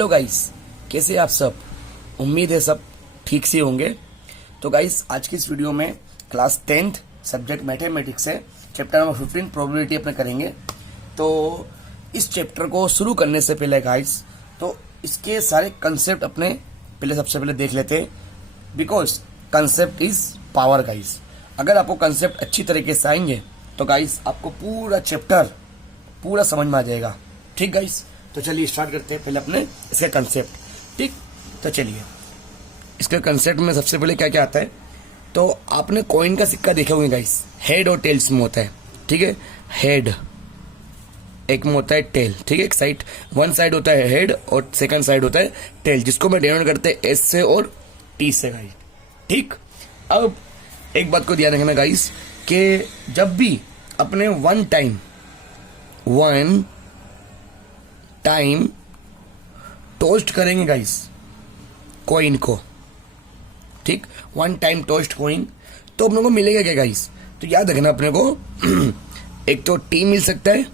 Hello guys, कैसे आप सब। उम्मीद है सब ठीक से होंगे। तो गाइस, आज की इस वीडियो में क्लास 10th सब्जेक्ट मैथमेटिक्स है, चैप्टर नंबर 15 प्रोबेबिलिटी अपने करेंगे। तो इस चैप्टर को शुरू करने से पहले गाइस, तो इसके सारे कंसेप्ट अपने पहले सबसे पहले देख लेते हैं, because concept is power guys. अगर आपको कंसेप्ट अच्छी तरीके से आएंगे तो गाइस आपको पूरा चैप्टर पूरा समझ में आ जाएगा। ठीक गाइस, तो चलिए स्टार्ट करते हैं पहले अपने इसके कंसेप्ट। ठीक, तो चलिए इसके कंसेप्ट में सबसे पहले क्या क्या आता है। तो आपने कॉइन का सिक्का देखे होंगे गाइस, हेड और टेल्स में होता है। ठीक है, हेड एक में होता है टेल। ठीक है, एक साइड वन साइड होता है हेड और सेकंड साइड होता है टेल, जिसको मैं डिनोट करते हैं एस से और टी से गाइस। ठीक, अब एक बात को ध्यान रखना गाइस कि जब भी अपने वन टाइम टोस्ट करेंगे गाइस कॉइन को, ठीक, वन टाइम टोस्ट कॉइन, तो अपने को मिलेगा क्या गाइस। तो याद रखना अपने को एक तो टी मिल सकता है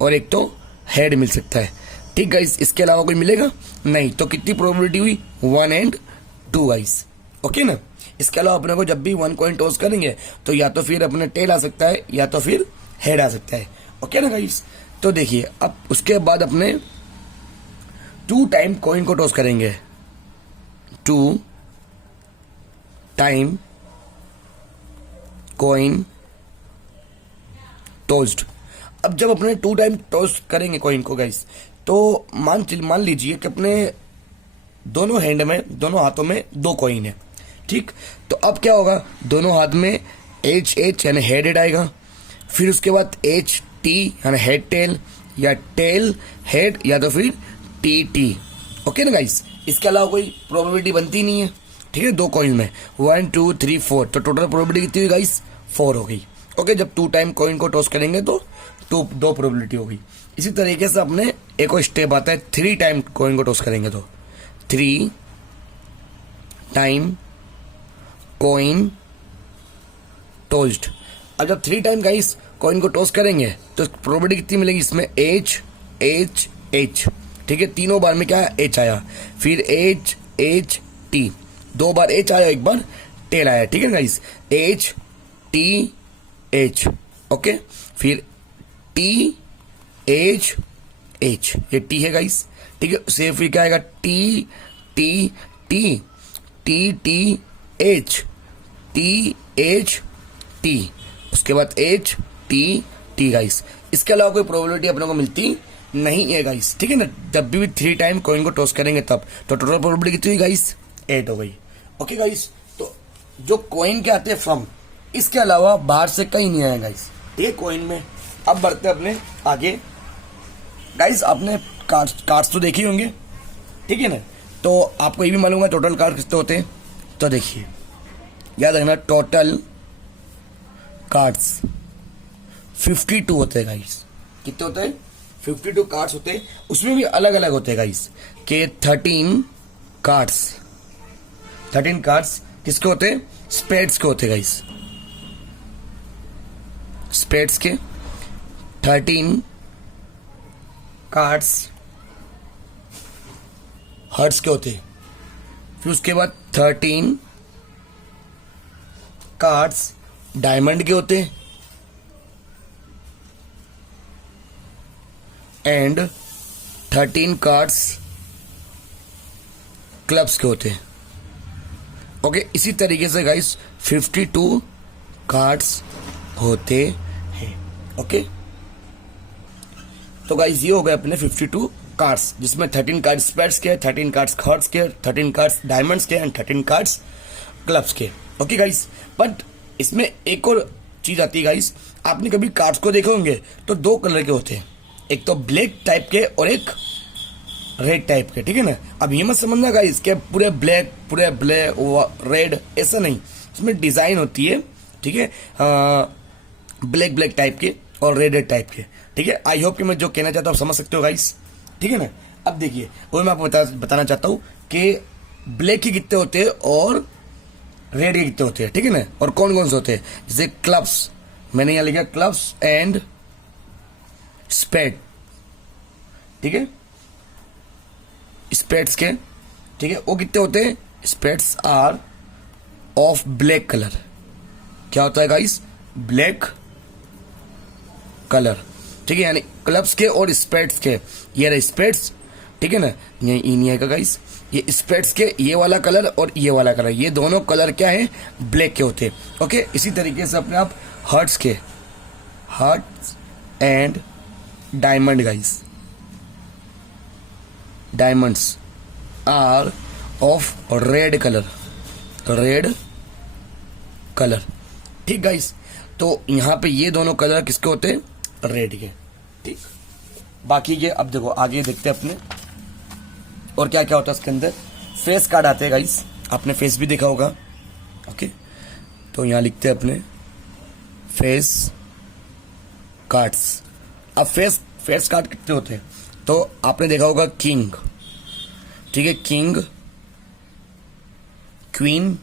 और एक तो हेड मिल सकता है। ठीक गाइस, इसके अलावा कोई मिलेगा नहीं। तो कितनी प्रोबेबिलिटी हुई, 1 और 2 गाइस। ओके ना। इसके अलावा अपने को जब भी वन कॉइन टॉस करेंगे तो या तो फिर अपने टेल आ सकता है या तो फिर हेड आ सकता है। ओके ना गाइस। तो देखिए, अब उसके बाद अपने 2 टाइम कॉइन को टॉस करेंगे, 2 टाइम कॉइन टॉस्ड। अब जब अपने 2 टाइम टॉस करेंगे कॉइन को गाइस, तो मान लीजिए कि अपने दोनों हैंड में, दोनों हाथों में 2 कॉइन है। ठीक, तो अब क्या होगा, दोनों हाथ में एच यानी हेड आएगा, फिर उसके बाद एच टी यानी हेड टेल, या टेल हेड, या तो फिर टी टी। ओके ना गाइस, इसके अलावा कोई प्रोबेबिलिटी बनती नहीं है। ठीक है, 2 कॉइन में 1 2 3 4, तो टोटल प्रोबेबिलिटी कितनी हुई गाइस, 4 हो गई। ओके, जब 2 टाइम कॉइन को टॉस करेंगे तो 2 प्रोबेबिलिटी हो गई। इसी तरीके से अपने एक और स्टेप आता है, 3 टाइम कॉइन को टॉस करेंगे तो 3 टाइम कॉइन टॉस्ड। अब जब 3 टाइम गाइस कॉइन को टॉस करेंगे तो प्रोबेबिलिटी कितनी मिलेगी, इसमें एच एच एच। ठीक है, तीनों बार में क्या एच आया, फिर एच एच टी, 2 बार एच आया, 1 बार टेल आया। ठीक है guys, H T H. Okay, फिर टी एच एच, ये टी है गाइस। ठीक है, से फिर क्या आएगा, T T T T T H T H T, उसके बाद एच टी टी गाइस। इसके अलावा कोई प्रोबेबिलिटी अपने को मिलती नहीं है गाइस। ठीक है ना, जब भी 3 टाइम कॉइन को टॉस करेंगे तब, तो टोटल प्रोबेबिलिटी कितनी हुई गाइस, 8 हो गई। ओके गाइस, तो जो कॉइन के आते हैं फ्रॉम, इसके अलावा बाहर से कहीं नहीं आया गाइस, ये कॉइन में। अब बढ़ते अपने आगे गाइस, आपने कार्ड्स तो देखे होंगे। ठीक है ना, तो आपको ये भी मालूम है टोटल कार्ड कितने होते हैं। तो देखिए, याद रखना, टोटल कार्ड्स 52 होते हैं गाइस। कितने होते हैं, 52 कार्ड्स होते हैं। उसमें भी अलग अलग होते हैं गाइस के 13 कार्ड्स किसके होते हैं, स्पेड्स के होते हैं गाइस। स्पेड्स के 13 कार्ड्स हर्ट्स के होते हैं। फिर उसके बाद 13 कार्ड्स डायमंड के होते हैं, एंड 13 कार्ड्स क्लब्स के होते हैं। ओके, इसी तरीके से गाइस 52 कार्ड्स होते हैं। ओके, तो गाइस ये हो गए अपने 52 कार्ड्स, जिसमें 13 कार्ड्स स्पेड्स के, 13 कार्ड्स हर्ट्स के, 13 कार्ड्स डायमंड्स के, एंड 13 कार्ड्स क्लब्स के। ओके गाइस, बट इसमें एक और चीज आती है गाइस, आपने कभी कार्ड्स को देखे होंगे तो 2 कलर के होते हैं, एक तो ब्लैक टाइप के और एक रेड टाइप के। ठीक है ना, अब ये मत समझना गाइस के पूरे ब्लैक रेड, ऐसा नहीं, इसमें डिजाइन होती है। ठीक है, ब्लैक टाइप के और रेड टाइप के। ठीक है, आई होप कि मैं जो कहना चाहता हूँ आप समझ सकते हो गाइस। ठीक है ना, अब देखिए वो मैं आपको बताना चाहता हूँ कि ब्लैक के कितने होते हैं और रेड के कितने होते हैं। ठीक है ना, और कौन कौन से होते हैं, जैसे क्लब्स, मैंने यहां लिखा क्लब्स एंड स्पेड। ठीक है, स्पेट्स के, ठीक है, वो कितने होते हैं? Spades are of black colour. क्या होता है गाइस? ब्लैक कलर, ठीक है, यानी क्लब्स के और स्पेट्स के, ये रहे स्पेट्स, ठीक है ना, ये ई नहीं आएगा गाइस, ये स्पेट्स के ये वाला कलर और ये वाला कलर, ये दोनों कलर क्या है? ब्लैक के होते हैं। ओके, इसी तरीके से अपने आप हर्ट्स के, hearts and diamond guys, diamonds are of red colour, red colour, ठीक गाइस। तो यहां पे ये दोनों कलर किसके होते हैं? रेड के, ठीक। बाकी ये अब देखो आगे देखते हैं अपने और क्या क्या होता है इसके अंदर। फेस कार्ड आते हैं गाइस, आपने फेस भी देखा होगा। ओके, तो यहां लिखते हैं अपने फेस कार्ड्स। अब फेस कार्ड कितने होते हैं? तो आपने देखा होगा किंग, ठीक है, किंग, क्वीन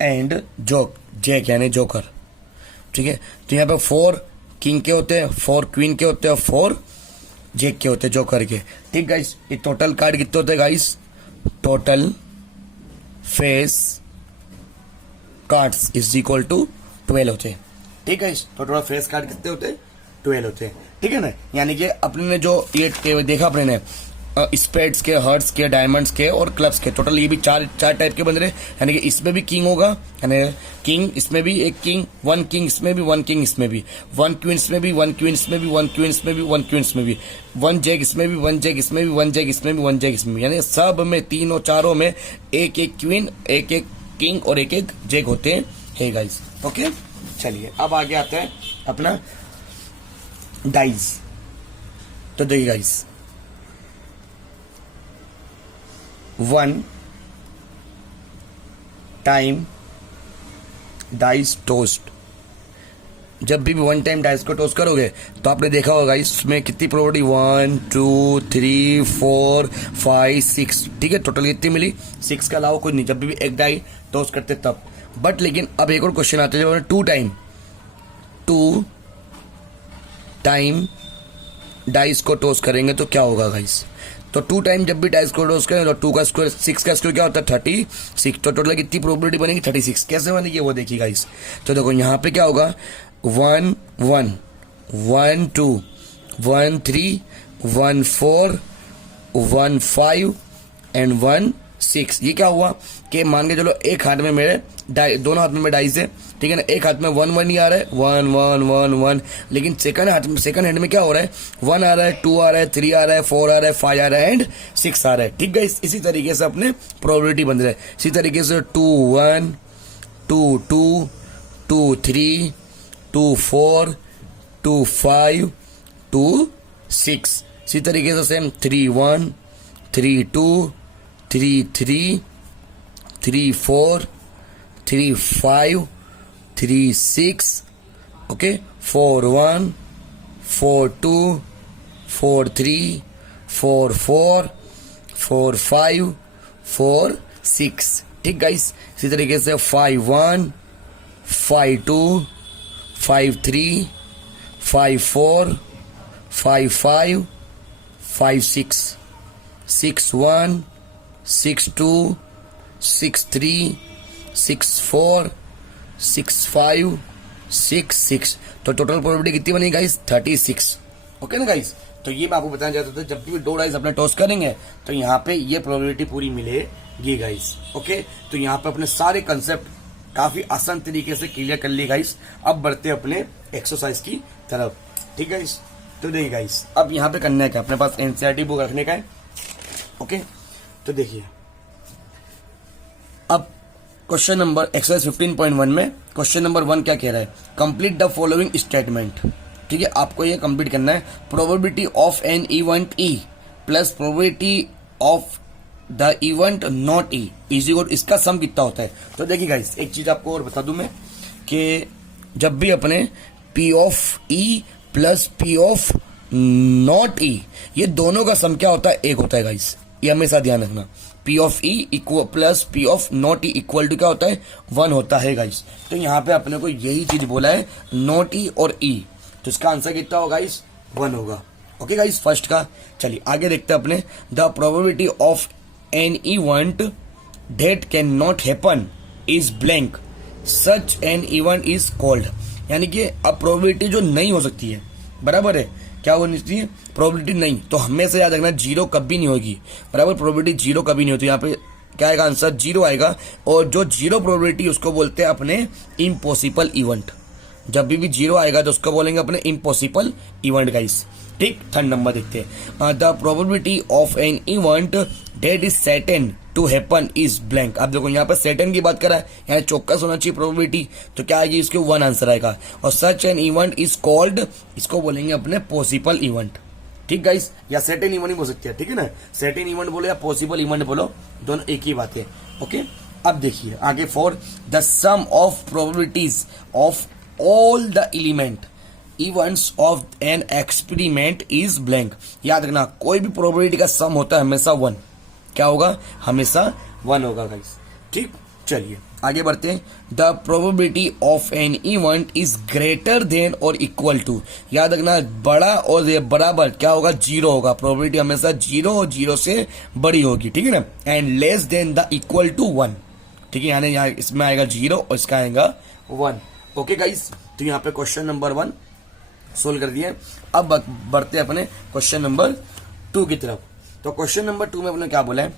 एंड जैक यानी जोकर, ठीक है। तो यहाँ पे 4 किंग के होते हैं, 4 क्वीन के होते हैं, 4 जैक के होते हैं, जोकर के, ठीक गाइस। ये टोटल कार्ड कितने होते हैं guys? Total face cards is equal to 12 होते हैं, ठीक है। तो टोटल फेस कार्ड कितने होते हैं? 12 होते हैं, ठीक है ना। यानी कि अपने ने जो ये देखा अपने ने स्पेड्स के, हर्ट्स के, डायमंड्स के और क्लब्स के, टोटल ये भी चार टाइप के बन रहे। यानी कि इसमें भी किंग होगा, यानी किंग इसमें भी एक किंग, 1 किंग इसमें भी, 1 किंग इसमें भी, 1 क्वीन इसमें भी, 1 क्वीन इसमें भी, 1 क्वीन इसमें भी, 1 क्वीन इसमें भी, 1 जैक इसमें भी, 1 जैक इसमें भी, 1 जैक इसमें भी, 1 जैक इसमें भी, यानी सब में तीनों चारों में एक एक क्वीन, एक एक किंग और एक एक जैक होते हैं, हे गाइस। ओके, चलिए अब आगे आता है अपना डाइज। तो देखिए गाइस, 1 टाइम डाइस टोस्ट। जब भी 1 टाइम डाइस को टोस्ट करोगे तो आपने देखा होगा इसमें कितनी प्रोबेबिलिटी, 1 2 3 4 5 6, ठीक है। टोटल कितनी मिली? 6 के अलावा कुछ नहीं, जब भी एक डाई टोस्ट करते तब। बट लेकिन अब एक और क्वेश्चन आता है, जब 2 टाइम डाइस को टोस्ट करेंगे तो क्या होगा गाइस? तो 2 टाइम जब भी डाइस को टोस्ट करें तो 2 का स्क्वायर, 6 का स्क्वायर क्या होता है? 36। तो टोटल कितनी प्रोबेबिलिटी बनेगी? 36। कैसे बनेगी वो देखिए गाइस। तो देखो यहाँ पे क्या होगा, 1 1 1 2 1 3 1 4 1 5 एंड 1 6। ये क्या हुआ कि मान के चलो एक हाथ में मेरे दोनों हाथ में डाइस है, ठीक है ना। एक हाथ में 1 1 ही आ रहा है, 1 1 1 1, लेकिन सेकंड हैंड में क्या हो रहा है? 1 आ रहा है, 2 आ रहा है, 3 आ रहा है, 4 आ रहा है, 5 आ रहा है एंड 6 आ रहा है, ठीक है। इसी तरीके से अपने प्रोबेबिलिटी बन रहा है। इसी तरीके से 2 1 2 2 2 3 2 4 2 5 2 6। इसी तरीके से सेम 3 1 3 2 3 3 3 4 3 5 3 6, ओके, 4 1 4 2 4 3 4 4 4 5 4 6, ठीक गाइस। इसी तरीके से 5 1 5 2 5 3 5 4 5 5 5 6 6 1 6 2 6 3 6 4 6 5 6 6। तो टोटल प्रोबेबिलिटी कितनी बनी गाइस? 36। ओके ना गाइस। तो ये मैं आपको बताना चाहता था, जब भी 2 डाइस अपने टॉस करेंगे तो यहाँ पे ये प्रोबेबिलिटी पूरी मिलेगी गाइस। ओके, तो यहाँ पे अपने सारे कंसेप्ट काफी आसान तरीके से क्लियर कर लिए गाइस। अब बढ़ते अपने एक्सरसाइज की तरफ, ठीक है गाइस। तो देखिए गाइस, अब यहाँ पे करना है क्या, अपने पास एनसीईआरटी बुक रखने का है। ओके, तो देखिए अब क्वेश्चन नंबर एक्सरसाइज 15.1 में क्वेश्चन नंबर 1 क्या कह रहा है? कंप्लीट द फॉलोइंग स्टेटमेंट, ठीक है। आपको ये कंप्लीट करना है। Probability of an event E plus probability of the event not E is equal, इसका सम कितना होता है? तो देखिए गाइस, एक चीज आपको और बता दूं मैं कि जब भी अपने P of E plus P of not E, ये दोनों का सम क्या होता है? 1 होता है गाइस। ये हमेशा ध्यान रखना। P of E equal plus P of not E equal to क्या होता है? 1 होता है गाइस। तो यहाँ पे अपने को यही चीज बोला है, नॉट ई और ई, तो इसका आंसर कितना होगा गाइस? 1 होगा। ओके गाइस, फर्स्ट का। चलिए आगे देखते हैं अपने। The probability of an event that can not happen is blank, such an event is called. यानी कि अब प्रोबेबिलिटी जो नहीं हो सकती है, बराबर है, क्या होनी चाहिए, प्रोबेबिलिटी नहीं, तो हमेशा याद रखना जीरो कभी नहीं होगी, बराबर, प्रोबेबिलिटी जीरो कभी नहीं होती। यहाँ पे क्या आएगा, आंसर जीरो आएगा। और जो जीरो प्रोबेबिलिटी उसको बोलते हैं अपने इम्पॉसिबल इवेंट। जब भी जीरो आएगा तो उसको बोलेंगे अपने इम्पॉसिबल इवेंट गाइस। ठीक, थर्ड नंबर देखते हैं। The probability of an event that is certain to happen is blank. आप देखो यहाँ पर सर्टेन की बात करा है, यहाँ चौकस होना चाहिए प्रोबेबिलिटी, तो क्या आएगी, इसके वन आंसर आएगा। और such an event is called, इसको बोलेंगे अपने पॉसिबल इवेंट। ठीक गाइस, या सर्टेन इवेंट ही बोल सकते हैं, ठीक है ना, सर्टेन इवेंट बोलो या पॉसिबल इवेंट बोलो, दोनों एक ही बात है। ओके, अब देखिए आगे। For the sum of probabilities of all the element events of an experiment is blank. याद रखना, कोई भी प्रोबेबिलिटी का सम होता है हमेशा वन। क्या होगा, हमेशा वन होगा गाइस। ठीक, चलिए आगे बढ़ते हैं। The probability of an event is greater than और इक्वल टू। याद रखना, बड़ा और ये बराबर क्या होगा, जीरो होगा। प्रोबेबिलिटी हमेशा जीरो और जीरो से बड़ी होगी, ठीक है ना। And less than the equal to one. ठीक है, यानी यहाँ इसमें आएगा जीरो और इसका आएगा वन। ओके गाइस, तो यहाँ पे क्वेश्चन नंबर 1 सोल्व कर दिए। अब बढ़ते हैं अपने क्वेश्चन नंबर 2 की तरफ। तो क्वेश्चन नंबर 2 में अपने क्या बोला है,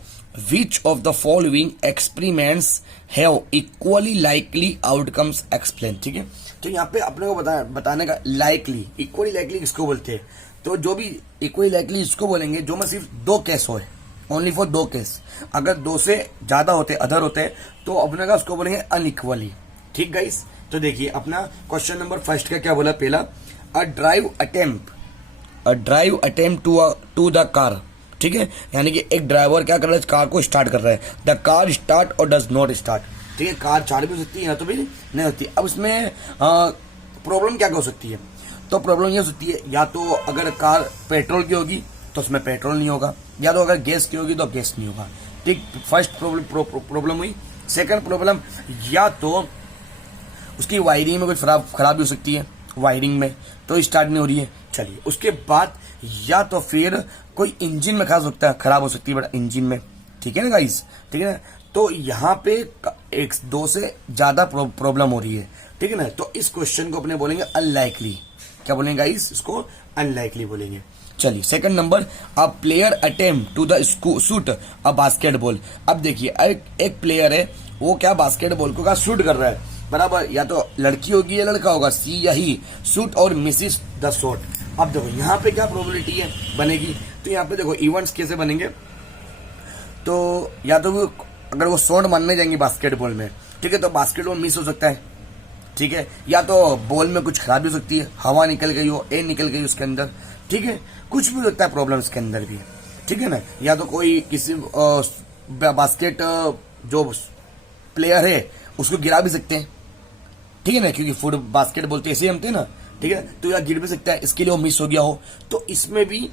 which of the following experiments have equally likely outcomes explain. ठीक है, तो यहाँ पे अपने को बताने का लाइकली, इक्वली लाइकली किसको बोलते हैं, तो जो भी इक्वली लाइकली इसको बोलेंगे जो में सिर्फ 2 केस हो, ओनली फॉर 2 केस। अगर 2 से ज्यादा होते, अदर होते, तो अपने का उसको बोलेंगे अनइक्वली। ठीक गाइस, तो देखिए अपना क्वेश्चन नंबर फर्स्ट का क्या बोला, पहला a drive attempt to the car. ठीक है, यानी कि एक ड्राइवर क्या कर रहा है, कार को स्टार्ट कर रहा है। द कार स्टार्ट और डज नॉट स्टार्ट। ठीक है, कार चालू भी हो सकती है या तो भी नहीं होती। अब इसमें प्रॉब्लम क्या हो सकती है, तो प्रॉब्लम ये हो सकती है, या तो अगर कार पेट्रोल की होगी तो उसमें पेट्रोल नहीं होगा, या तो अगर गैस की होगी तो गैस नहीं होगा। ठीक, फर्स्ट प्रॉब्लम हुई। सेकंड प्रॉब्लम, या तो उसकी वायरिंग में कुछ खराबी हो सकती है, वायरिंग में तो स्टार्ट नहीं हो रही है। चलिए उसके बाद, या तो फिर कोई इंजन में खराब हो सकती है बड़ा इंजन में। ठीक है ना गाइस, ठीक है ना। तो यहाँ पे 2 से ज्यादा प्रॉब्लम हो रही है, ठीक है ना। तो इस क्वेश्चन को अपने बोलेंगे अनलाइकली। क्या बोलेंगे गाइस, इसको अनलाइकली बोलेंगे। चलिए second number, a player attempt to the shoot a basketball. अब देखिए एक प्लेयर है, वो क्या बास्केटबॉल को शूट कर रहा है, बराबर, या तो लड़की होगी या लड़का होगा, सी या ही, शूट और मिसिस द शॉट। अब देखो यहाँ पे क्या प्रोबेबिलिटी है बनेगी, तो यहाँ पे देखो इवेंट्स कैसे बनेंगे, तो या तो वो अगर वो शॉट मारने जाएंगे बास्केटबॉल में, ठीक है, तो बास्केटबॉल मिस हो सकता है। ठीक है, या तो बॉल में कुछ खराबी हो सकती है, हवा निकल गई हो, एयर निकल गई उसके अंदर। ठीक है, कुछ भी हो सकता है प्रॉब्लम इसके अंदर भी, ठीक है ना। या तो कोई किसी बास्केट जो प्लेयर है उसको गिरा भी सकते हैं, ठीक है ना, क्योंकि फुट बास्केट बोलते ऐसे ही हमते ना, ठीक है, तो यार गिर भी सकता है, इसके लिए वो मिस हो गया हो, तो इसमें भी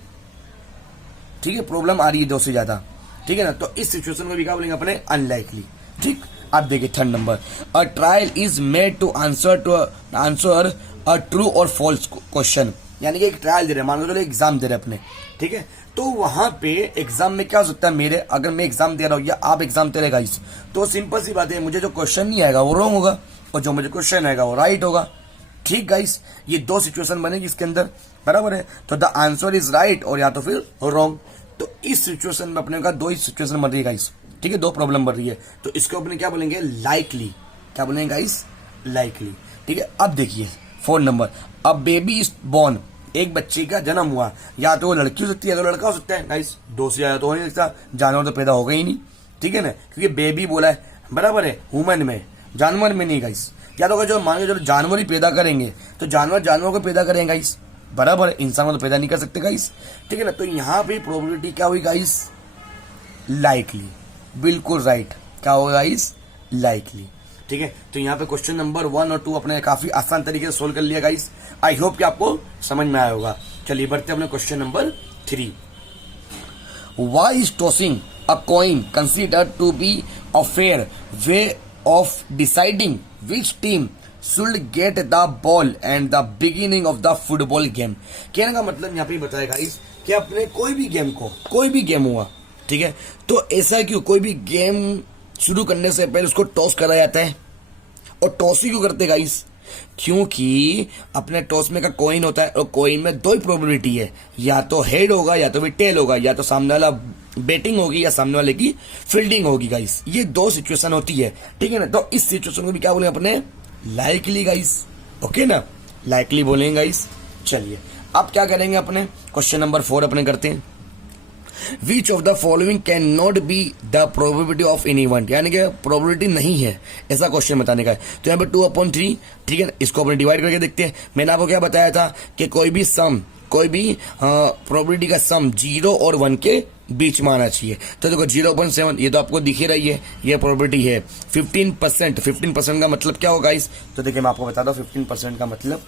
ठीक है प्रॉब्लम आ रही है 2 से ज्यादा। ठीक है ना, तो इस सिचुएशन में भी क्या बोलेंगे अपने अनलाइकली। ठीक, आप देखिए third number, a trial is made to answer a true और फॉल्स क्वेश्चन। यानी कि एक ट्रायल दे रहे हैं, मान लो चलो एग्जाम दे रहे हैं अपने, ठीक है, तो वहां पे एग्जाम में क्या हो सकता है, मेरे अगर मैं एग्जाम दे रहा हूं या आप एग्जाम दे रहे गाइस, तो सिंपल सी बात है, मुझे जो क्वेश्चन नहीं आएगा वो रॉन्ग होगा और जो मुझे क्वेश्चन आएगा वो राइट होगा। ठीक गाइस, ये 2 सिचुएशन बनेगी इसके अंदर, बराबर है। तो द आंसर इज राइट और या तो फिर रॉन्ग। तो इस सिचुएशन में अपने का 2 ही सिचुएशन बन रही है गाइस, ठीक है, 2 प्रॉब्लम बन रही है, तो इसको अपने क्या बोलेंगे, लाइकली। क्या बोलेंगे गाइस, लाइकली। ठीक है, अब देखिए 4 number, a baby is born. एक बच्चे का जन्म हुआ, या तो वो लड़की हो सकती है या तो लड़का हो सकता है गाइस, 2 से ज्यादा तो हो नहीं सकता, जानवर तो पैदा होगा ही नहीं। ठीक है ना, क्योंकि बेबी बोला है, बराबर है, ह्यूमन में, जानवर में नहीं गाइस। या तो अगर जो मान लो जो जानवर ही पैदा करेंगे तो जानवर को पैदा करेंगे गाइस, बराबर है, इंसान को तो पैदा नहीं कर सकते गाइस। ठीक है ना, तो यहाँ पे प्रोबेबिलिटी क्या हुई गाइस, लाइकली, बिल्कुल राइट। क्या होगा गाइस, लाइकली। ठीक है, तो यहाँ पे क्वेश्चन नंबर 1 और 2 अपने काफी आसान तरीके से सोल्व कर लिया गाइस। आई होप कि आपको समझ में आया होगा। चलिए बढ़ते अपने question number 3। Why is tossing a coin considered to be a fair way of deciding which team should get the ball and the beginning of the football game. कहने का मतलब यहाँ पे बताएगा इस कि अपने कोई भी गेम हुआ, ठीक है, तो ऐसा क्यों, कोई भी गेम शुरू करने से पहले उसको टॉस करा जाता है। और टॉस ही क्यों करते गाइस, क्योंकि अपने टॉस में का कॉइन होता है और कॉइन में दो ही प्रोबेबिलिटी है, या तो हेड होगा या तो भी टेल होगा, या तो सामने वाला बैटिंग होगी या सामने वाले की फील्डिंग होगी गाइस। ये दो सिचुएशन होती है, ठीक है ना। तो इस सिचुएशन को भी क्या बोलेंगे अपने, लाइकली गाइस, ओके ना, लाइकली बोलेंगे गाइस। चलिए अब क्या करेंगे अपने, क्वेश्चन नंबर 4 अपने करते हैं। Which of the following can not be the probability of any event, यानी कि प्रोबेबिलिटी नहीं है ऐसा क्वेश्चन बताने का है। तो यहाँ पे 2/3, ठीक है, इसको अपने डिवाइड करके देखते हैं। मैंने आपको क्या बताया था कि कोई भी प्रोबेबिलिटी का सम 0 और 1 के बीच में आना चाहिए। तो देखो 0.7 ये तो आपको दिख ही रही है, ये प्रोबेबिलिटी है। 15% का मतलब क्या होगा इस, तो देखिए मैं आपको बताता हूँ 15% का मतलब,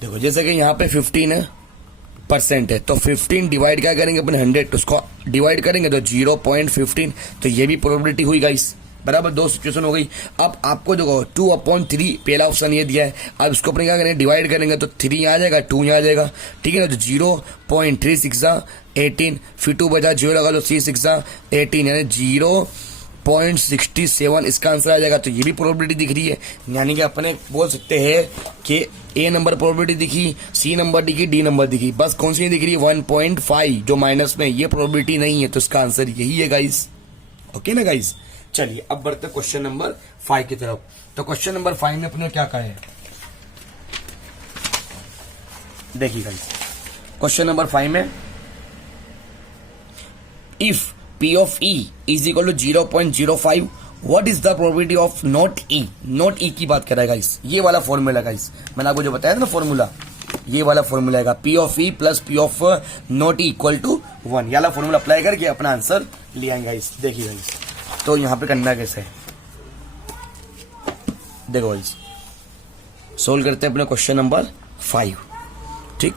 देखो जैसे कि यहाँ पे 15% है, तो 15 डिवाइड क्या करेंगे अपने 100, उसको डिवाइड करेंगे तो 0.15, तो ये भी प्रोबेबिलिटी हुई गाइस, बराबर। दो सिचुएशन हो गई। अब आपको देखो 2/3 पहला ऑप्शन ये दिया है, अब इसको अपने क्या करेंगे, डिवाइड करेंगे तो 3 यहाँ आ जाएगा, 2 यहाँ आ जाएगा, ठीक है ना। तो 0.36 18, फिर 2 बचा, 0 लगा लो, 3 6 18, यानी 0.67 इसका आंसर आ जाएगा। तो ये भी प्रोबेबिलिटी दिख रही है, यानी कि अपने बोल सकते हैं कि ए नंबर प्रोबेबिलिटी दिखी, सी नंबर दिखी, डी नंबर दिखी, बस कौन सी नहीं दिख रही है, 1.5 जो माइनस में, ये प्रोबेबिलिटी नहीं है। तो इसका आंसर यही है गाइस, ओके ना गाइस। चलिए अब बढ़ते क्वेश्चन नंबर 5 की तरफ। तो क्वेश्चन नंबर 5 में अपने क्या कहा है, देखिए गाइस, क्वेश्चन नंबर 5 में if P of E is equal to 0.05, what is the probability of not E? Not E की बात कर रहा है गाइस, ये वाला फॉर्मूला गाइस, मैंने आपको जो बताया था ना फॉर्मूला, ये वाला फॉर्मूला है P of E plus P of not E equal to 1, ये वाला फॉर्मूला अप्लाई करके अपना आंसर ले आएंगे गाइस। देखिए गाइस, तो यहाँ पे करना कैसे है, देखो गाइस, सोल्व करते हैं अपने क्वेश्चन नंबर 5, ठीक,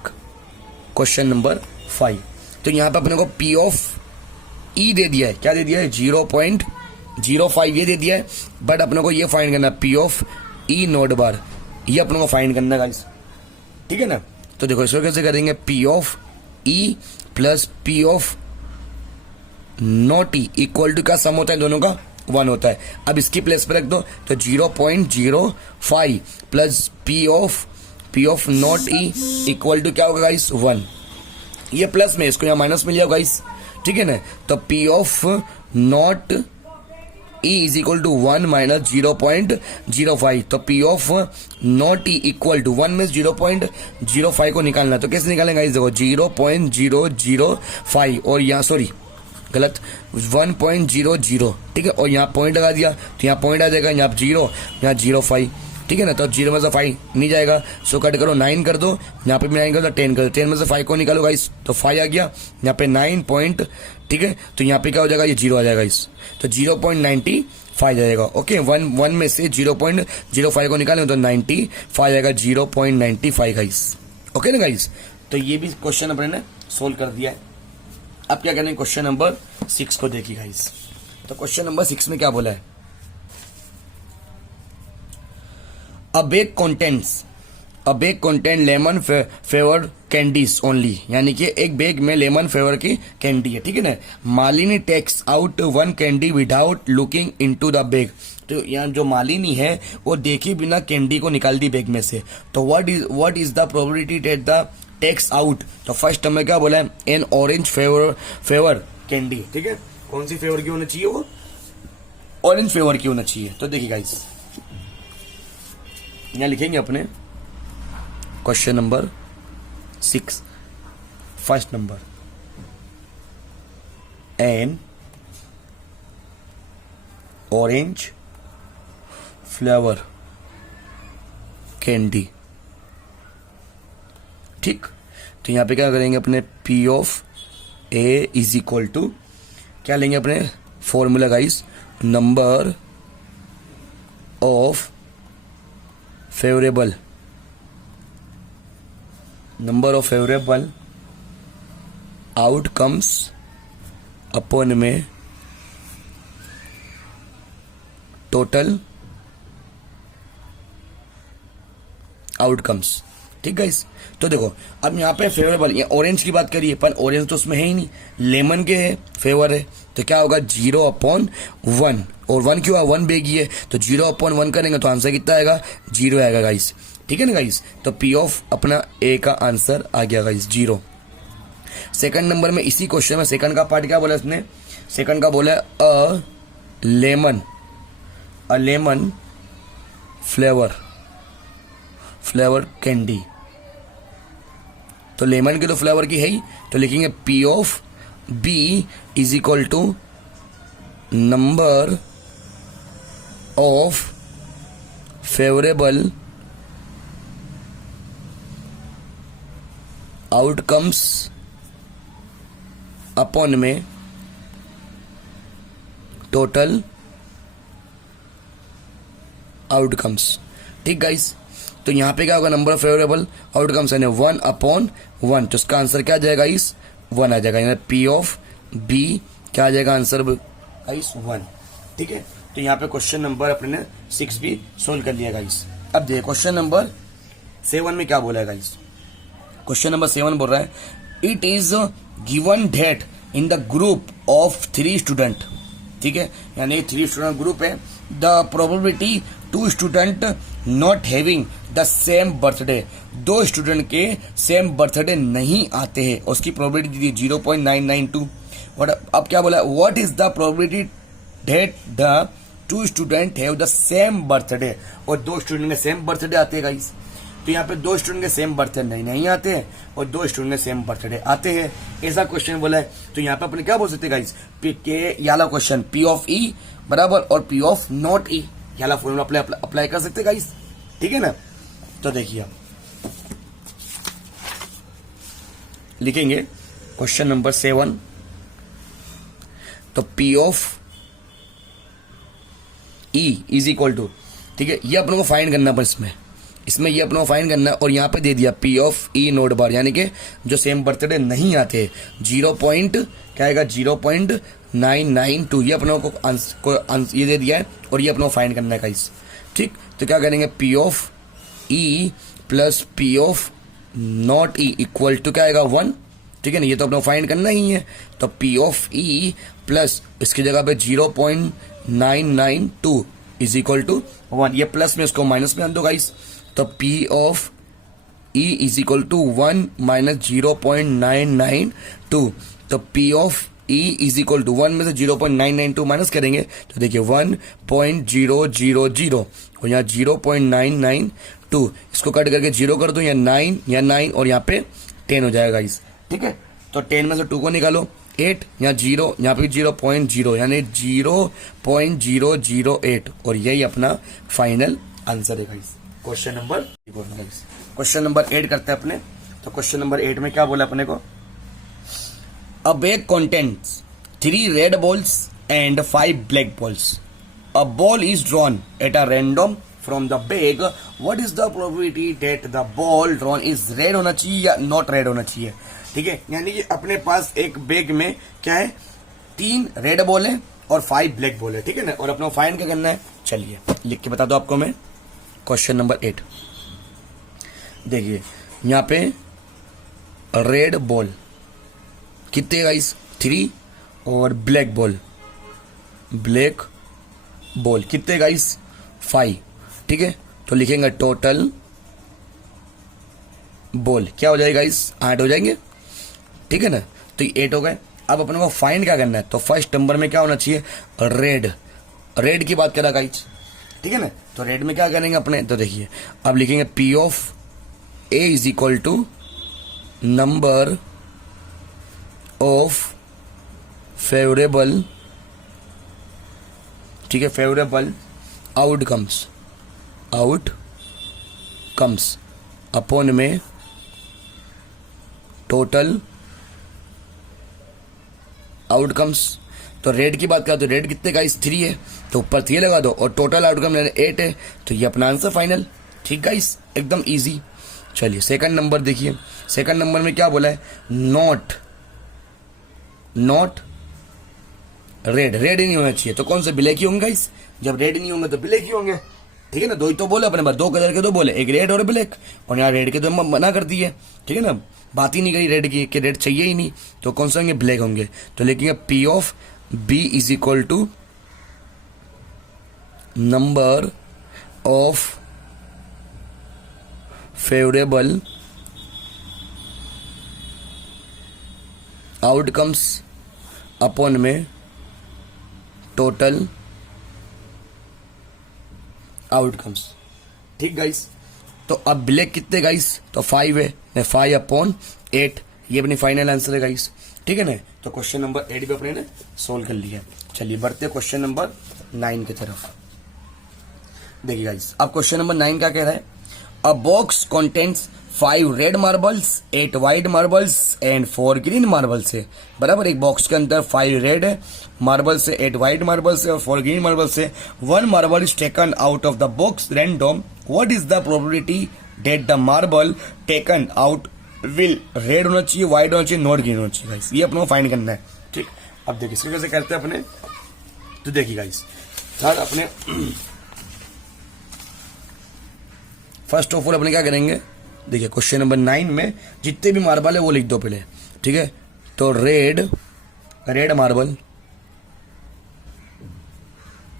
क्वेश्चन नंबर 5। तो यहाँ पे अपने को P of E दे दिया है, क्या दे दिया है, 0.05 ये दे दिया है, बट अपने को ये फाइंड करना है P of E नोट बार, ये अपने को फाइंड करना है गाइस, ठीक है ना। तो देखो इसको कैसे करेंगे, P of E plus P of not E equal to का सम होता है दोनों का 1 होता है। अब इसकी प्लेस पे रख दो, तो 0.05 plus P of not E equal to क्या होगा गाइस, 1, ये प्लस में, इसको यहाँ माइनस में लिया गाइस, ठीक है ना। तो P of not E is equal to 1 minus 0.05, तो P of not E equal to 1 में 0.05 को निकालना, तो कैसे निकालेंगे गाइस, देखो 0.005 और यहाँ सॉरी गलत 1.00, ठीक है, और यहाँ पॉइंट लगा दिया तो यहाँ पॉइंट आ जाएगा, यहाँ 0 यहाँ 0.5, ठीक है ना। तो 0 में से 5 नहीं जाएगा, सो कट करो, 9 कर दो, यहाँ पे भी 9 कर दो, 10 कर दो, 10 में से 5 को निकालो गाइस, तो 5 आ गया, यहाँ पे 9 पॉइंट, ठीक है, तो यहाँ पे क्या हो जाएगा, ये 0 आ जाएगा इस, तो 0.95 जाएगा, ओके। 1 में से 0.05 को निकालें तो 95 आ जाएगा, 0.95 गाइस, ओके ना गाइस। तो ये भी क्वेश्चन अपने ने सोल्व कर दिया है। अब क्या करेंगे, क्वेश्चन नंबर 6 को देखिए गाइस। तो क्वेश्चन नंबर 6 में क्या बोला है, A bag contain lemon flavour candies only, यानी कि एक बैग में लेमन फ्लेवर की कैंडी है, ठीक है ना। Malini takes out 1 candy without looking into the bag, तो यहाँ जो मालिनी है वो देखे बिना कैंडी को निकाल दी बैग में से। तो what is the probability that the takes out, तो फर्स्ट हमें क्या बोला है, एन ऑरेंज फ्लेवर कैंडी, ठीक है, कौन सी फ्लेवर की होना चाहिए, वो ऑरेंज फ्लेवर की होना चाहिए। तो देखिए गाइस, यहाँ लिखेंगे अपने question number 6, first number, N orange flavour candy, ठीक। तो यहाँ पे क्या करेंगे अपने, P of A is equal to क्या लेंगे अपने formula guys, number of favourable outcomes upon में टोटल आउटकम्स। ठीक गाइस, तो देखो अब यहाँ पे फेवरेबल, ये ऑरेंज की बात करिए पर ऑरेंज तो उसमें है ही नहीं, लेमन के है फेवर है, तो क्या होगा 0/1, और 1 क्यों है, 1 बेगी है, तो 0/1 करेंगे तो आंसर कितना आएगा, 0 आएगा गाइस। ठीक है ना गाइस, तो पी ऑफ अपना ए का आंसर आ गया गाइस 0। सेकंड नंबर में इसी क्वेश्चन में सेकंड का पार्ट क्या बोला इसने, सेकंड का बोला अ लेमन फ्लेवर कैंडी, तो लेमन के तो फ्लेवर की है ही, तो लिखेंगे P of B is equal to number of favourable outcomes upon में टोटल आउटकम्स। ठीक गाइस, तो यहां पे क्या होगा, नंबर ऑफ फेवरेबल आउटकम्स यानी 1/1, तो इसका आंसर क्या आ जाएगा गाइस, 1 आ जाएगा, यानी पी ऑफ बी क्या आ जाएगा आंसर गाइस 1। ठीक है, तो यहाँ पे क्वेश्चन नंबर अपने ने 6 भी सोल्व कर लिया गाइस। अब देखिए क्वेश्चन नंबर 7 में क्या बोला है गाइस, क्वेश्चन नंबर 7 बोल रहा है it is given that in the group of 3 student. ठीक है, यानी 3 स्टूडेंट ग्रुप है, the probability 2 student not having the same birthday, 2 student के सेम बर्थडे नहीं आते हैं, उसकी प्रोबेबिलिटी दी 0.992। और अब क्या बोला, what is the probability that the 2 student have the same birthday, और 2 स्टूडेंट के सेम बर्थडे आते हैं गाइस, तो यहाँ पे 2 स्टूडेंट के सेम बर्थडे नहीं आते हैं और 2 स्टूडेंट के सेम बर्थडे आते हैं, ऐसा क्वेश्चन बोला है। तो यहाँ पे अपने क्या बोल सकते हैं गाइस, ये वाला क्वेश्चन पी ऑफ ई बराबर और पी ऑफ नॉट ई, ये वाला फॉर्मूला अप्लाई कर सकते हैं गाइस। ठीक है ना, तो देखिए लिखेंगे क्वेश्चन नंबर 7, तो P of E is equal to, ठीक है, ये अपने को फाइंड करना पर इसमें ये अपना फाइंड करना है, और यहाँ पे दे दिया पी ऑफ ई नोट बार, यानी कि जो सेम बर्थडे नहीं आते 0.992, ये अपनों को ये दे दिया है और ये अपनों फाइंड करना है गाइस। ठीक, तो क्या करेंगे P of E plus P of not E equal to क्या आएगा 1। ठीक है ना, ये तो अपना फाइंड करना ही है, तो पी ऑफ ई प्लस इसकी जगह पे 0.992 इज इक्वल टू 1, ये प्लस में इसको माइनस में आन दो गाइस, तो P of E is equal to 1 minus 0.992, तो P of E is equal to 1 में से 0.992 माइनस करेंगे तो देखिए 1.000 और यहाँ 0.992, इसको कट करके 0 कर दो, या 9 और यहाँ पे 10 हो जाएगा इस। ठीक है, तो 10 में से 2 को निकालो 8, यहाँ 0, यहाँ पे 0.0 यानी 0.008, और यही अपना फाइनल आंसर है गाइस। क्वेश्चन नंबर 8 करते हैं अपने, तो क्वेश्चन नंबर 8 में क्या बोला अपने को, अ bag contains 3 red balls and 5 black balls, a ball is drawn at a random from the bag, what is the probability that the ball drawn is red होना चाहिए या नॉट रेड होना चाहिए। ठीक है, यानी कि अपने पास एक बैग में क्या है, 3 रेड बॉल है और 5 ब्लैक बॉल है। ठीक है ना, और अपना फाइंड क्या करना है, चलिए लिख के बता दो आपको मैं। क्वेश्चन नंबर 8 देखिए, यहाँ पे रेड बॉल कितने गाइस 3 और ब्लैक बॉल कितने गाइस 5। ठीक है, तो लिखेंगे टोटल बॉल क्या हो जाएगा गाइस 8 हो जाएंगे। ठीक है ना, तो ये 8 हो गए। अब अपने को फाइंड क्या करना है, तो फर्स्ट नंबर में क्या होना चाहिए, रेड की बात करा गाइस। ठीक है ना, तो रेड में क्या करेंगे अपने, तो देखिए अब लिखेंगे P of A is equal to number of favourable, ठीक है, फेवरेबल आउटकम्स अपॉन में टोटल आउटकम्स। तो रेड की बात करें तो रेड कितने गाइस 3 है, तो ऊपर 3 लगा दो और टोटल आउटकम 8 है, तो ये अपना आंसर फाइनल। ठीक गाइस, एकदम इजी। चलिए सेकंड नंबर देखिए, सेकंड नंबर में क्या बोला है, नॉट रेड ही नहीं होना चाहिए, तो कौन से ब्लैक ही होंगे गाइस, जब रेड नहीं होंगे तो ब्लैक ही होंगे। ठीक है ना, दो ही तो बोले अपने पास, दो कलर के दो बोले, एक रेड और ब्लैक, और यहाँ रेड के तो मना कर दिए, ठीक है ना, बात ही नहीं करी रेड की कि रेड चाहिए ही नहीं, तो कौन सा होंगे, ब्लैक होंगे। तो लिखेंगे P of B is equal to number of favourable outcomes upon में टोटल आउटकम्स। ठीक गाइस, तो अब ब्लैक कितने गाइस, तो 5 है, 5 अपॉन 8, ये अपनी फाइनल आंसर है गाइस। ठीक है ना, तो क्वेश्चन नंबर 8 भी अपने ने सोल्व कर लिया। चलिए बढ़ते हैं क्वेश्चन नंबर 9 की तरफ। देखिए गाइस, अब क्वेश्चन नंबर 9 क्या कह रहा है, अ box contents 5 red marbles, 8 white marbles and 4 green marbles है। बराबर, एक बॉक्स के अंदर 5 रेड मार्बल्स है, 8 व्हाइट मार्बल्स है और 4 ग्रीन मार्बल्स है। 1 marble is taken out of the box random, what is the probability that the marble taken out will read होना चाहिए, व्हाइट होना चाहिए, नॉट ग्रीन होना चाहिए गाइस, ये अपने को फाइंड करना है। ठीक, अब देखिए इसको कैसे करते हैं अपने, तो देखिए गाइस, थर्ड अपने फर्स्ट ऑफ ऑल अपने क्या करेंगे, देखिए क्वेश्चन नंबर 9 में जितने भी मार्बल है वो लिख दो पहले। ठीक है, तो red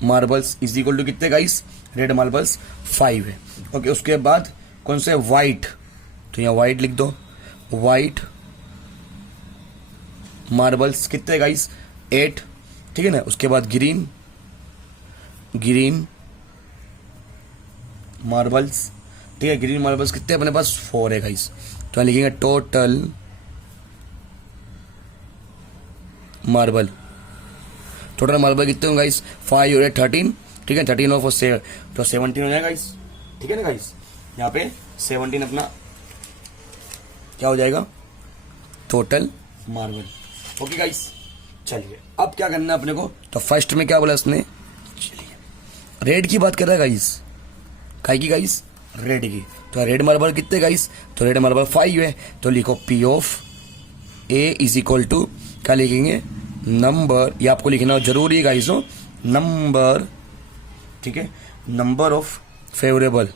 marbles is equal to कितने गाइस, रेड मार्बल्स 5 है। ओके, उसके बाद कौन से व्हाइट, तो यहाँ व्हाइट लिख दो, व्हाइट मार्बल्स कितने गाइस 8। ठीक है ना, उसके बाद ग्रीन मार्बल्स, ठीक है, ग्रीन मार्बल्स कितने अपने पास 4 है गाइस, तो यहाँ लिखेंगे टोटल मार्बल कितने होंगे गाइस, 5 और 8 13। ठीक है, 13 और 4 तो 17 हो जाएगा गाइस। ठीक है ना गाइस, यहाँ पे 17 अपना क्या हो जाएगा, टोटल मार्बल। ओके गाइस, चलिए अब क्या करना है अपने को, तो फर्स्ट में क्या बोला उसने, चलिए रेड की बात कर रहा है गाइस, काय की गाइस, रेड की। तो रेड मार्बल कितने गाइस, तो रेड मार्बल 5 है, तो लिखो P of A is equal to क्या लिखेंगे, नंबर, ये आपको लिखना जरूरी है गाइस, हो नंबर, ठीक है, number of favourable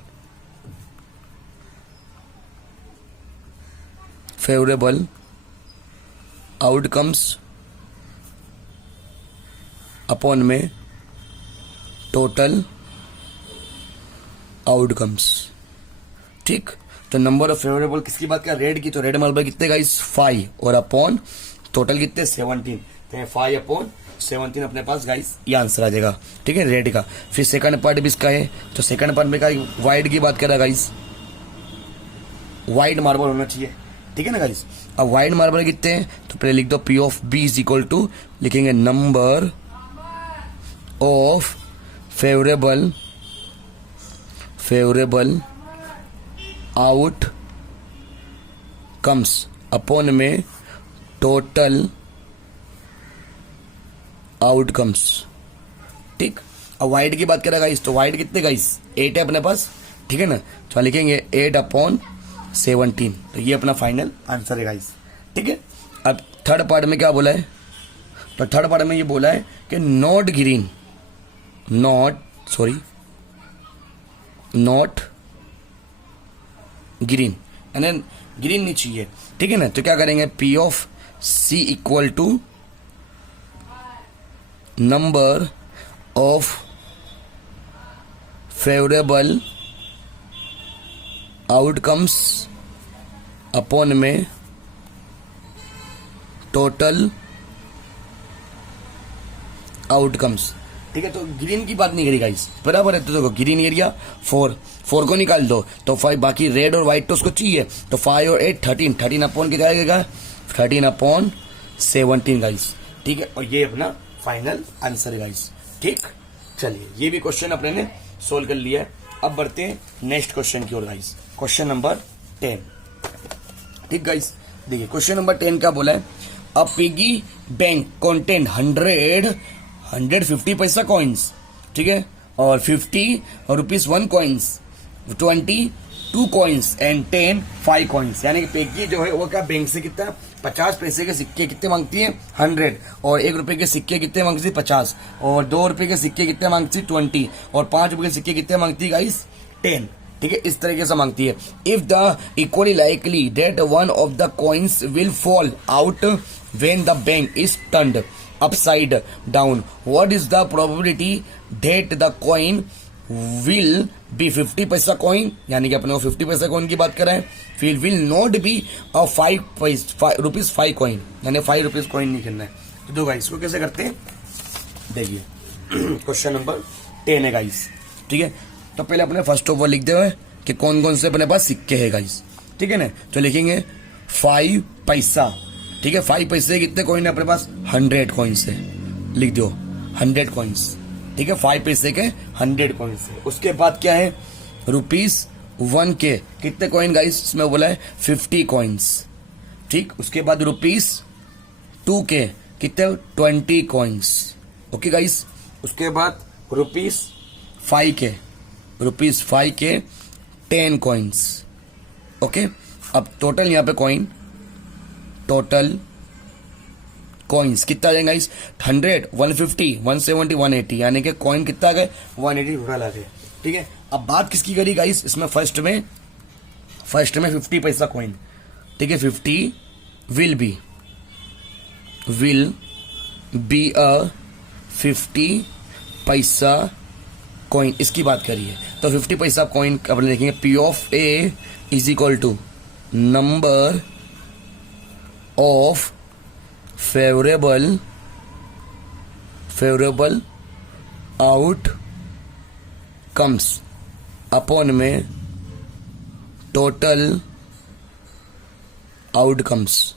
outcomes upon में टोटल आउटकम्स। ठीक, तो नंबर ऑफ फेवरेबल किसकी बात कर, रेड की, तो रेड मार्बल कितने गाइस 5 और अपॉन टोटल कितने 17, तो 5 अपॉन 17 अपने पास गाइस, ये आंसर आ जाएगा। ठीक है, रेड का। फिर सेकंड पार्ट भी इसका है, तो सेकंड पार्ट में का व्हाइट की बात कर रहा गाइस, व्हाइट मार्बल होना चाहिए। ठीक है ना गाइस, अब व्हाइट मार्बल कितने हैं, तो पहले लिख दो P of B is equal to लिखेंगे number of favourable outcomes upon में टोटल आउटकम्स। ठीक, अब व्हाइट की बात करें गाइस, तो व्हाइट कितने गाइस 8 है अपने पास। ठीक है ना, तो लिखेंगे 8 अपॉन 17, तो ये अपना फाइनल आंसर है गाइस। ठीक है, अब थर्ड पार्ट में क्या बोला है, तो थर्ड पार्ट में ये बोला है कि नॉट ग्रीन, यानी ग्रीन नहीं चाहिए। ठीक है ना, तो क्या करेंगे, P of C equal to number of favourable outcomes upon में टोटल आउटकम्स। ठीक है, तो ग्रीन की बात नहीं करी गाइस, बराबर है, तो देखो ग्रीन एरिया 4 को निकाल दो, तो 5, बाकी रेड और व्हाइट तो उसको चाहिए, तो 5 और 8 13 अपॉन के जाएगा 13 अपॉन 17 गाइस। ठीक है, और ये अपना फाइनल आंसर है गाइस। ठीक, चलिए ये भी क्वेश्चन अपने ने सोल्व कर लिया है। अब बढ़ते हैं नेक्स्ट क्वेश्चन की ओर गाइस, क्वेश्चन नंबर 10। ठीक गाइस, देखिए क्वेश्चन नंबर 10 क्या बोला है, अ पिगी बैंक कंटेन 150 पैसा कॉइन्स, ठीक है, और 50 rupees 1 coins, 20 2 coins and 10 5 coins, यानी कि पेगी जो है वो क्या बैंक से कितना 50 पैसे के सिक्के कितने मांगती है 100, और 1 रुपए के सिक्के कितने मांगती है 50, और 2 रुपए के सिक्के कितने मांगती है 20, और 5 रुपए के सिक्के कितने मांगती है गाइस 10। ठीक है, इस तरीके से मांगती है। If the equally likely that one of the coins will fall out when the bank is turned upside down, what is the probability that the coin will be 50 पैसा कॉइन, यानी कि अपने को 50 पैसा कॉइन की बात कर रहे हैं। फिर will not be a 5 rupees 5 coin, यानी 5 रुपीज कॉइन नहीं करना है। तो दो गाइस को कैसे करते हैं देखिए, क्वेश्चन नंबर 10 है गाइस। ठीक है, तो पहले अपने फर्स्ट ऑफ ऑल लिख दे कि कौन कौन से अपने पास सिक्के है गाइस। ठीक है ना, तो लिखेंगे 5 पैसा। ठीक है, 5 पैसे कितने कॉइन है अपने पास 100 कॉइन्स है, लिख दो 100 कॉइन्स। ठीक है, 5 पैसे के 100 कॉइन्स है। उसके बाद क्या है ₹1 के कितने कॉइन गाइस, इसमें बोला है 50 कॉइन्स। ठीक, उसके बाद ₹2 के कितने 20 कॉइन्स। ओके गाइस, उसके बाद ₹5 के 10 कॉइन्स। ओके, अब टोटल यहाँ पे टोटल कॉइन्स कितना आ जाएगा गाइस 100 150 170 180, यानी कि कॉइन कितना आ गए 180 टोटल आ गए। ठीक है, अब बात किसकी करी गाइस, इसमें फर्स्ट में 50 पैसा कॉइन। ठीक है, 50 विल बी अ 50 पैसा कॉइन, इसकी बात करिए। तो 50 पैसा कॉइन अपने लिखेंगे P of A is equal to number of favourable outcomes upon में टोटल आउटकम्स।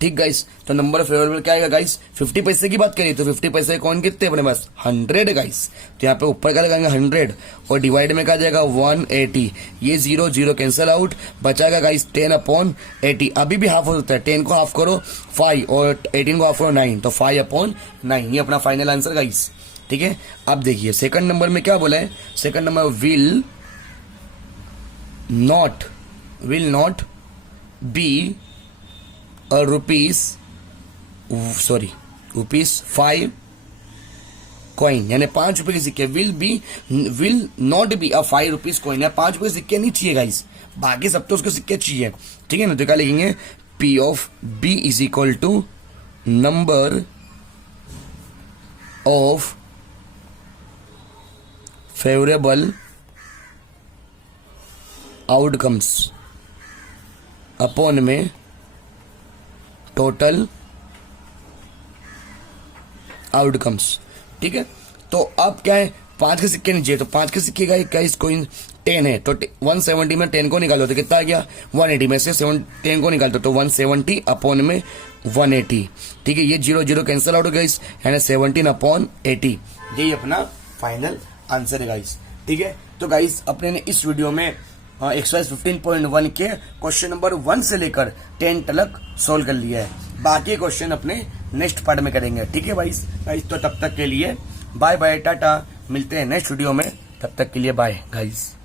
ठीक गाइस, तो नंबर फेवरेबल क्या आएगा गाइस 50 पैसे की बात करिए तो 50 पैसे कौन कितने अपने पास 100 गाइस, तो यहाँ पे ऊपर क्या लगाएंगे 100 और डिवाइड में क्या जाएगा 180, ये 0 0 कैंसिल आउट, बचाएगा गाइस 10/80। अभी भी हाफ हो सकता है, 10 को हाफ करो 5 और 18 को हाफ करो 9, तो 5/9, ये अपना फाइनल आंसर गाइस। ठीक है, अब देखिए सेकंड नंबर में क्या बोला है, second number will not be ₹5 coin, यानी 5 रुपए के सिक्के will not be a 5 rupees coin, या 5 रुपए के सिक्के नहीं चाहिए गाइस, बाकी सब तो उसके सिक्के चाहिए। ठीक है ना, तो क्या लिखेंगे P of B is equal to number of favourable outcomes upon में टोटल आउटकम्स। ठीक है, तो अब क्या है 5 के सिक्के नहीं चाहिए, तो 5 के सिक्के का इस कोइन 10 है, तो 170 में 10 को निकालो तो कितना आ गया 180 में से 10 को निकालते तो 170 में 180। ठीक है, ये 0 0 कैंसिल आउट हो गया, यानी 17/80, यही अपना फाइनल आंसर है गाइस। ठीक है, तो गाइस अपने ने इस वीडियो में एक्सरसाइज 15.1 के क्वेश्चन नंबर 1 से लेकर 10 तक सोल्व कर लिया है, बाकी क्वेश्चन अपने नेक्स्ट पार्ट में करेंगे। ठीक है गाइस, तो तब तक के लिए बाय बाय टाटा, मिलते हैं नेक्स्ट वीडियो में, तब तक के लिए बाय गाइस।